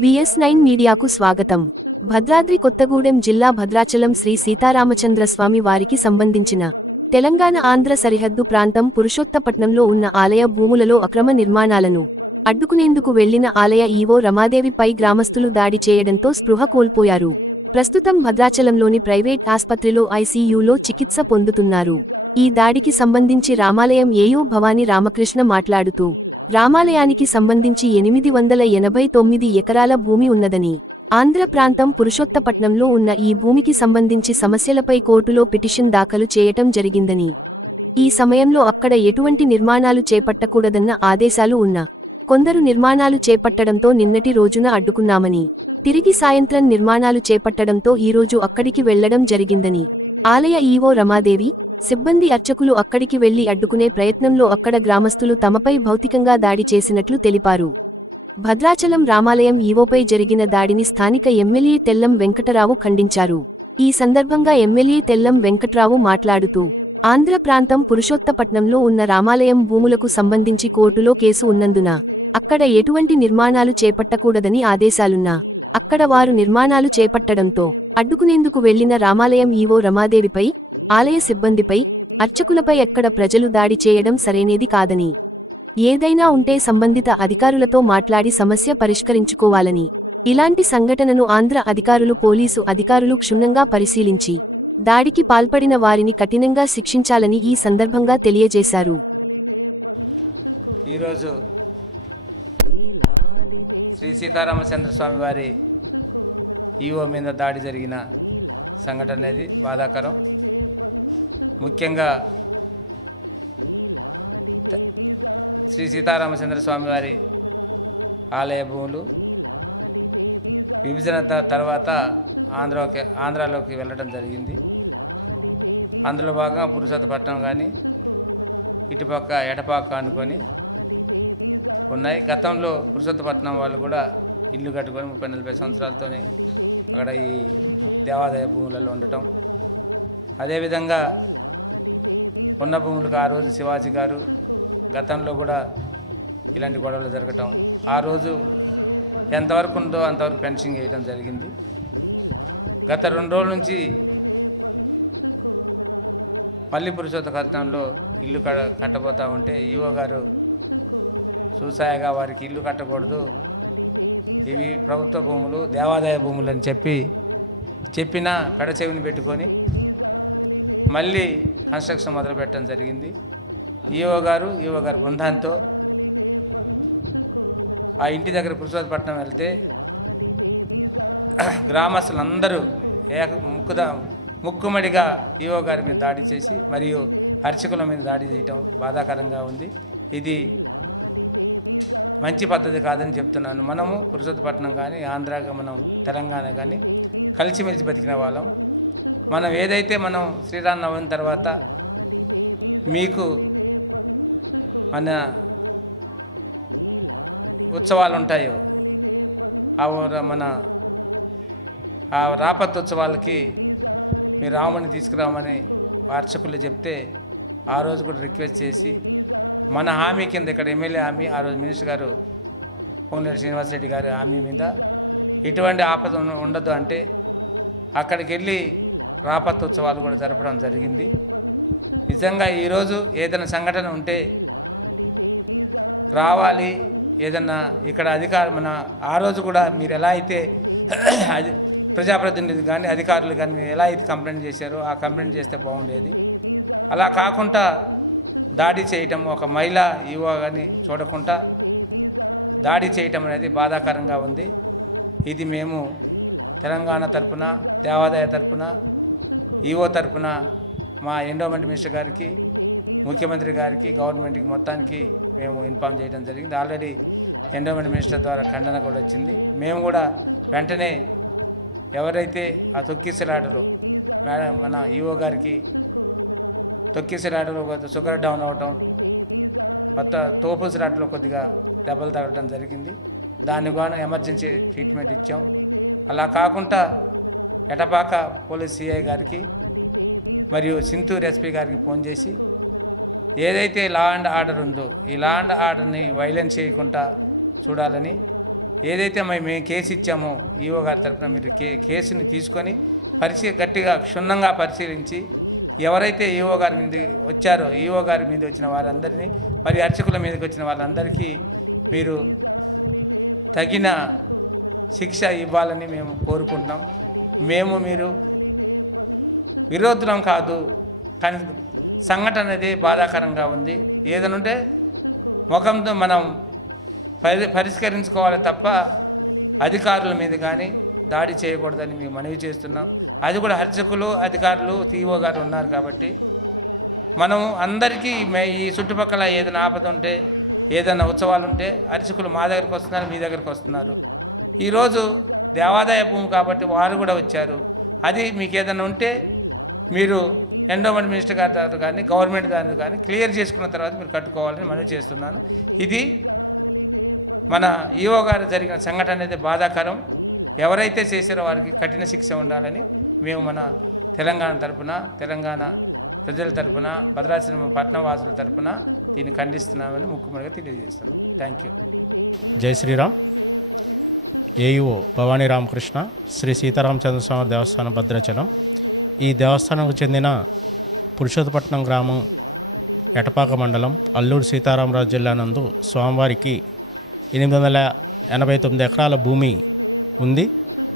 VS nine మీడియాకు స్వాగతం. భద్రాద్రి కొత్తగూడెం జిల్లా భద్రాచలం శ్రీ సీతారామచంద్ర స్వామి వారికి సంబంధించిన తెలంగాణ ఆంధ్ర సరిహద్దు ప్రాంతం పురుషోత్తపట్నంలో ఉన్న ఆలయ భూములలో అక్రమ నిర్మాణాలను అడ్డుకునేందుకు వెళ్ళిన ఆలయ ఈవో రమాదేవిపై గ్రామస్తులు దాడి చేయడంతో స్పృహ కోల్పోయారు. ప్రస్తుతం భద్రాచలంలోని ప్రైవేట్ ఆస్పత్రిలో ఐసీయూలో చికిత్స పొందుతున్నారు. ఈ దాడికి సంబంధించి రామాలయం ఏయూ భవానీ రామకృష్ణ మాట్లాడుతూ రామాలయానికి సంబంధించి ఎనిమిది వందల ఎనభై తొమ్మిది ఎకరాల భూమి ఉన్నదని ఆంధ్ర ప్రాంతం పురుషోత్తపట్నంలో ఉన్న ఈ భూమికి సంబంధించి సమస్యలపై కోర్టులో పిటిషన్ దాఖలు చేయటం జరిగిందని. ఈ సమయంలో అక్కడ ఎటువంటి నిర్మాణాలు చేపట్టకూడదన్న ఆదేశాలు ఉన్నా కొందరు నిర్మాణాలు చేపట్టడంతో నిన్నటి రోజున అడ్డుకున్నామని తిరిగి సాయంత్రం నిర్మాణాలు చేపట్టడంతో ఈరోజు అక్కడికి వెళ్ళడం జరిగిందని ఆలయ ఈవో రమాదేవి సిబ్బంది అర్చకులు అక్కడికి వెళ్ళి అడ్డుకునే ప్రయత్నంలో అక్కడ గ్రామస్తులు తమపై భౌతికంగా దాడి చేసినట్లు తెలిపారు. భద్రాచలం రామాలయం ఈవోపై జరిగిన దాడిని స్థానిక ఎమ్మెల్యే తెల్లం వెంకటరావు ఖండించారు. ఈ సందర్భంగా ఎమ్మెల్యే తెల్లం వెంకట్రావు మాట్లాడుతూ ఆంధ్ర ప్రాంతం పురుషోత్తపట్నంలో ఉన్న రామాలయం భూములకు సంబంధించి కోర్టులో కేసు ఉన్నందున అక్కడ ఎటువంటి నిర్మాణాలు చేపట్టకూడదని ఆదేశాలున్నా అక్కడ వారు నిర్మాణాలు చేపట్టడంతో అడ్డుకునేందుకు వెళ్ళిన రామాలయం ఈవో రమాదేవిపై ఆలయ సిబ్బందిపై అర్చకులపై ఎక్కడ ప్రజలు దాడి చేయడం సరైనేది కాదని ఏదైనా ఉంటే సంబంధిత అధికారులతో మాట్లాడి సమస్య పరిష్కరించుకోవాలని. ఇలాంటి సంఘటనను ఆంధ్ర అధికారులు పోలీసు అధికారులు క్షుణ్ణంగా పరిశీలించి దాడికి పాల్పడిన వారిని కఠినంగా శిక్షించాలని ఈ సందర్భంగా తెలియజేశారు. ఈరోజు శ్రీ సీతారామచంద్రస్వామి వారి ఈవో మీద దాడి జరిగిన సంఘటన అనేది బాధాకరం. ముఖ్యంగా శ్రీ సీతారామచంద్ర స్వామివారి ఆలయ భూములు విభజన తర్వాత ఆంధ్రకి ఆంధ్రాలోకి వెళ్ళడం జరిగింది. అందులో భాగంగా పురుషోత్తపట్నం కానీ ఇటుపక్క ఎడపాక అనుకొని ఉన్నాయి. గతంలో పురుషోత్తపట్నం వాళ్ళు కూడా ఇల్లు కట్టుకొని ముప్పై నలభై సంవత్సరాలతోనే అక్కడ ఈ దేవాదాయ భూములలో ఉండటం. అదేవిధంగా ఉన్న భూములకు ఆ రోజు శివాజీ గారు గతంలో కూడా ఇలాంటి గొడవలు జరగటం ఆ రోజు ఎంతవరకు ఉందో అంతవరకు పెన్షన్ వేయడం జరిగింది. గత రెండు రోజుల నుంచి మళ్ళీ పురుషోత్తపట్నంలో ఇల్లు కడ కట్టబోతా ఉంటే ఈవో గారు చూసాయగా వారికి ఇల్లు కట్టకూడదు. ఇవి ప్రభుత్వ భూములు దేవాదాయ భూములు అని చెప్పి చెప్పిన పెడచెవిని పెట్టుకొని మళ్ళీ కన్స్ట్రక్షన్ మొదలుపెట్టడం జరిగింది. ఈఓ గారు ఈఓ గారి బృందంతో ఆ ఇంటి దగ్గర పురుషోత్పట్నం వెళ్తే గ్రామస్తులందరూ ఏక ముక్కుద ముక్కుమడిగా ఈఓ గారి మీద దాడి చేసి మరియు అర్చకుల మీద దాడి చేయటం బాధాకరంగా ఉంది. ఇది మంచి పద్ధతి కాదని చెప్తున్నాను. మనము పురుషోత్పట్నం కానీ ఆంధ్ర మనం తెలంగాణ కానీ కలిసిమెలిసి బతికిన వాళ్ళం. మనం ఏదైతే మనం శ్రీరామనవమి తర్వాత మీకు మన ఉత్సవాలు ఉంటాయో ఆ మన ఆ రాపత్ ఉత్సవాలకి మీ రాముని తీసుకురామని అర్చకులు చెప్తే ఆ రోజు కూడా రిక్వెస్ట్ చేసి మన హామీ కింద ఇక్కడ ఎమ్మెల్యే హామీ ఆ రోజు మినిస్టర్ గారు పొంగులేటి శ్రీనివాసరెడ్డి గారి హామీ మీద ఎటువంటి ఆపద ఉండదు అంటే అక్కడికి వెళ్ళి రాపత్ ఉత్సవాలు కూడా జరపడం జరిగింది. నిజంగా ఈరోజు ఏదైనా సంఘటన ఉంటే రావాలి. ఏదన్నా ఇక్కడ అధికారు మన ఆ రోజు కూడా మీరు ఎలా అయితే అది ప్రజాప్రతినిధులు కానీ అధికారులు కానీ మీరు ఎలా అయితే కంప్లైంట్ చేశారో ఆ కంప్లైంట్ చేస్తే బాగుండేది. అలా కాకుండా దాడి చేయటం ఒక మహిళ ఈవో కానీ చూడకుండా దాడి చేయటం అనేది బాధాకరంగా ఉంది. ఇది మేము తెలంగాణ తరపున దేవాదాయ తరపున ఈఓ తరపున మా ఎండోమెంట్ మినిస్టర్ గారికి ముఖ్యమంత్రి గారికి గవర్నమెంట్కి మొత్తానికి మేము ఇన్ఫామ్ చేయడం జరిగింది. ఆల్రెడీ ఎండోమెంట్ మినిస్టర్ ద్వారా ఖండన కూడా వచ్చింది. మేము కూడా వెంటనే ఎవరైతే ఆ తొక్కిసలాటలో మేడం మన ఈఓ గారికి తొక్కిసలాటలో కొద్దిగా షుగర్ డౌన్ అవ్వటం కొత్త తోపుసలాటలో కొద్దిగా దెబ్బలు తగలటం జరిగింది. దాన్ని కూడా ఎమర్జెన్సీ ట్రీట్మెంట్ ఇచ్చాం. అలా కాకుండా ఎటపాక పోలీస్ సిఐ గారికి మరియు సింతూర్ ఎస్పీ గారికి ఫోన్ చేసి ఏదైతే లా అండ్ ఆర్డర్ ఉందో ఈ లా అండ్ ఆర్డర్ని వైలెన్స్ చేయకుండా చూడాలని ఏదైతే మరి మేము కేసు ఇచ్చామో ఈఓ గారి తరఫున మీరు కే కేసుని తీసుకొని పరిశీ గట్టిగా క్షుణ్ణంగా పరిశీలించి ఎవరైతే ఈఓ గారి మీద వచ్చారో ఈఓ గారి మీద వచ్చిన వారందరినీ మరి అర్చకుల మీదకి వచ్చిన వాళ్ళందరికీ మీరు తగిన శిక్ష ఇవ్వాలని మేము కోరుకుంటున్నాం. మేము మీరు విరోధులం కాదు కానీ సంఘటన అనేది బాధాకరంగా ఉంది. ఏదైనా ఉంటే ముఖంతో మనం పరి పరిష్కరించుకోవాలి తప్ప అధికారుల మీద కానీ దాడి చేయకూడదని మేము మనవి చేస్తున్నాం. అది కూడా అర్చకులు అధికారులు తీఓ గారు ఉన్నారు కాబట్టి మనం అందరికీ మే- ఈ చుట్టుపక్కల ఏదైనా ఆపద ఉంటే ఏదైనా ఉత్సవాలు ఉంటే అర్చకులు మా దగ్గరికి వస్తున్నారు మీ దగ్గరికి వస్తున్నారు. ఈరోజు దేవాదాయ భూమి కాబట్టి వారు కూడా వచ్చారు. అది మీకు ఏదైనా ఉంటే మీరు ఎండోమెంట్ మినిస్టర్ గారి దగ్గర కానీ గవర్నమెంట్ దాని కానీ క్లియర్ చేసుకున్న తర్వాత మీరు కట్టుకోవాలని మనవి చేస్తున్నాను. ఇది మన ఈఓ గారు జరిగిన సంఘటన అనేది బాధాకరం. ఎవరైతే చేశారో వారికి కఠిన శిక్ష ఉండాలని మేము మన తెలంగాణ తరపున తెలంగాణ ప్రజల తరపున భద్రాచలం పట్టణ వాసుల తరపున దీన్ని ఖండిస్తున్నామని ముఖ్యమంత్రిగా తెలియజేస్తున్నాం. Thank you. జై శ్రీరామ్. ఏయుఓ భవానీ రామకృష్ణ శ్రీ సీతారామచంద్రస్వామి దేవస్థానం భద్రాచలం. ఈ దేవస్థానంకు చెందిన పురుషోత్తపట్నం గ్రామం ఎటపాక మండలం అల్లూరు సీతారామరాజు జిల్లా నందు స్వామివారికి ఎనిమిది వందల ఎనభై తొమ్మిది ఎకరాల భూమి ఉంది.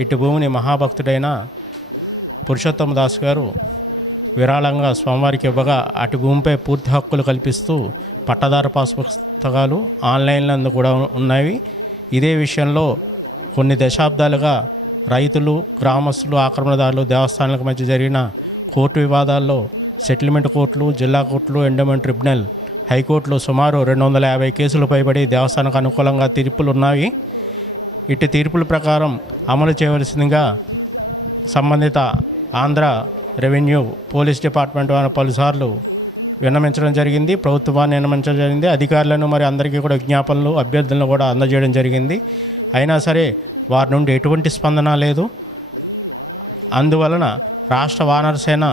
ఇటు భూమిని మహాభక్తుడైన పురుషోత్తమ దాస్ గారు విరాళంగా స్వామివారికి ఇవ్వగా అటు భూమిపై పూర్తి హక్కులు కల్పిస్తూ పట్టదారు పాస్ పుస్తకాలు ఆన్లైన్లో కూడా ఉన్నాయి. ఇదే విషయంలో కొన్ని దశాబ్దాలుగా రైతులు గ్రామస్తులు ఆక్రమణదారులు దేవస్థానాలకు మధ్య జరిగిన కోర్టు వివాదాల్లో సెటిల్మెంట్ కోర్టులు జిల్లా కోర్టులు ఎండోమెంట్ ట్రిబ్యునల్ హైకోర్టులో సుమారు రెండు వందల యాభై కేసులు పైబడి దేవస్థానానికి అనుకూలంగా తీర్పులు ఉన్నాయి ఇటు తీర్పుల ప్రకారం అమలు చేయవలసిందిగా సంబంధిత ఆంధ్ర రెవెన్యూ పోలీస్ డిపార్ట్మెంట్ వారు పలుసార్లు విన్నమించడం జరిగింది. ప్రభుత్వాన్ని విన్నమించడం జరిగింది. అధికారులను మరి అందరికీ కూడా విజ్ఞాపనలు అభ్యర్థులను కూడా అందజేయడం జరిగింది. అయినా సరే వారి నుండి ఎటువంటి స్పందన లేదు. అందువలన రాష్ట్ర వానరసేన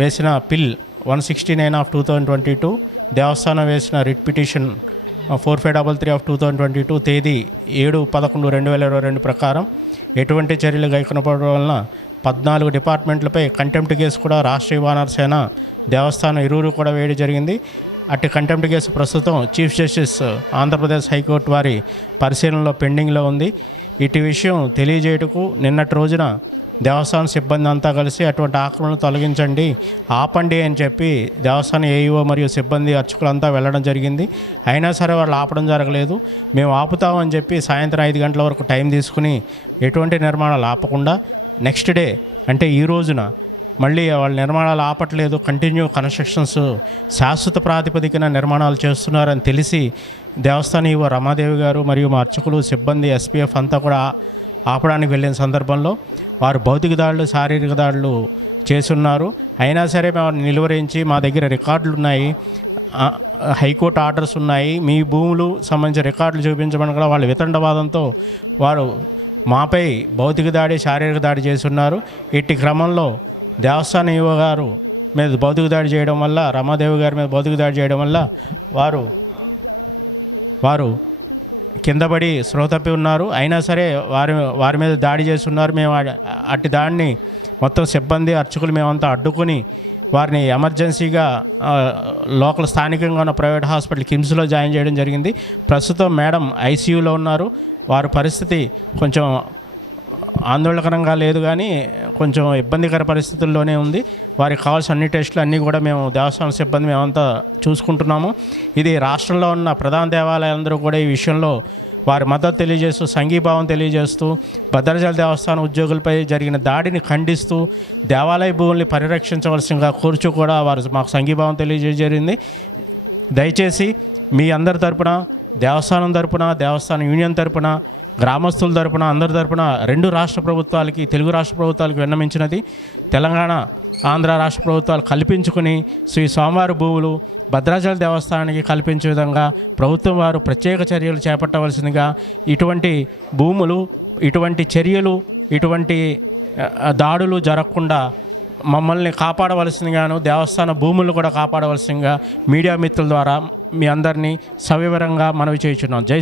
వేసిన PIL one sixty nine of two thousand twenty two దేవస్థానం వేసిన writ petition four five double three of two thousand twenty two తేదీ ఏడు పదకొండు రెండు వేల ఇరవై రెండు ప్రకారం ఎటువంటి చర్యలు గైకొనపడడం వలన పద్నాలుగు డిపార్ట్మెంట్లపై కంటెంప్ట్ కేసు కూడా రాష్ట్రీయ వానర సేన దేవస్థానం ఇరువురు కూడా వేయడం జరిగింది. అట్టి కంటెంప్ట్ కేసు ప్రస్తుతం చీఫ్ జస్టిస్ ఆంధ్రప్రదేశ్ హైకోర్టు వారి పరిశీలనలో పెండింగ్లో ఉంది. ఇటు విషయం తెలియజేయటకు నిన్నటి రోజున దేవస్థానం సిబ్బంది అంతా కలిసి అటువంటి ఆక్రమణను తొలగించండి ఆపండి అని చెప్పి దేవస్థానం ఏఈఓ మరియు సిబ్బంది అర్చకులంతా వెళ్ళడం జరిగింది. అయినా సరే వాళ్ళు ఆపడం జరగలేదు. మేము ఆపుతామని చెప్పి సాయంత్రం ఐదు గంటల వరకు టైం తీసుకుని ఎటువంటి నిర్మాణాలు ఆపకుండా నెక్స్ట్ డే అంటే ఈ రోజున మళ్ళీ వాళ్ళ నిర్మాణాలు ఆపట్లేదు. కంటిన్యూ కన్స్ట్రక్షన్స్ శాశ్వత ప్రాతిపదికన నిర్మాణాలు చేస్తున్నారని తెలిసి దేవస్థానం ఇవ్వ రమాదేవి గారు మరియు మా అర్చకులు సిబ్బంది ఎస్పీఎఫ్ అంతా కూడా ఆపడానికి వెళ్ళిన సందర్భంలో వారు భౌతిక దాడులు శారీరక దాడులు చేస్తున్నారు. అయినా సరే మేము నిలువరించి మా దగ్గర రికార్డులు ఉన్నాయి. హైకోర్టు ఆర్డర్స్ ఉన్నాయి. మీ భూములు సంబంధించిన రికార్డులు చూపించమని కూడా వాళ్ళ వితండవాదంతో వారు మాపై భౌతిక దాడి శారీరక దాడి చేస్తున్నారు. ఇట్టి క్రమంలో దేవస్థాన యువ గారు మీద భౌతిక దాడి చేయడం వల్ల రమాదేవి గారి మీద భౌతిక దాడి చేయడం వల్ల వారు వారు కిందపడి శ్రోతప్పి ఉన్నారు. అయినా సరే వారి వారి మీద దాడి చేస్తున్నారు. మేము అట్టి దాడిని మొత్తం సిబ్బంది అర్చకులు మేమంతా అడ్డుకుని వారిని ఎమర్జెన్సీగా లోకల్ స్థానికంగా ఉన్న ప్రైవేట్ హాస్పిటల్ కిమ్స్లో జాయిన్ చేయడం జరిగింది. ప్రస్తుతం మేడం ఐసీయూలో ఉన్నారు. వారి పరిస్థితి కొంచెం ఆందోళనకరంగా లేదు కానీ కొంచెం ఇబ్బందికర పరిస్థితుల్లోనే ఉంది. వారికి కావాల్సిన అన్ని టెస్టులు అన్నీ కూడా మేము దేవస్థానం సిబ్బంది మేమంతా చూసుకుంటున్నాము. ఇది రాష్ట్రంలో ఉన్న ప్రధాన దేవాలయాలందరూ కూడా ఈ విషయంలో వారి మద్దతు తెలియజేస్తూ సంఘీభావం తెలియజేస్తూ భద్రాచల దేవస్థానం ఉద్యోగులపై జరిగిన దాడిని ఖండిస్తూ దేవాలయ భూముల్ని పరిరక్షించవలసిందిగా కూర్చు కూడా వారు మాకు సంఘీభావం తెలియజేయజరింది దయచేసి మీ అందరి తరపున దేవస్థానం తరపున దేవస్థానం యూనియన్ తరపున గ్రామస్తుల తరపున అందరి తరపున రెండు రాష్ట్ర ప్రభుత్వాలకి తెలుగు రాష్ట్ర ప్రభుత్వాలకు విన్నమించినది తెలంగాణ ఆంధ్ర రాష్ట్ర ప్రభుత్వాలు కల్పించుకుని శ్రీ స్వామివారి భూములు భద్రాచల దేవస్థానానికి కల్పించే విధంగా ప్రభుత్వం వారు ప్రత్యేక చర్యలు చేపట్టవలసిందిగా ఇటువంటి భూములు ఇటువంటి చర్యలు ఇటువంటి దాడులు జరగకుండా మమ్మల్ని కాపాడవలసిందిగాను దేవస్థాన భూములు కూడా కాపాడవలసిందిగా మీడియా మిత్రుల ద్వారా మీ అందరినీ సవివరంగా మనవి చేయుచున్నాం. జై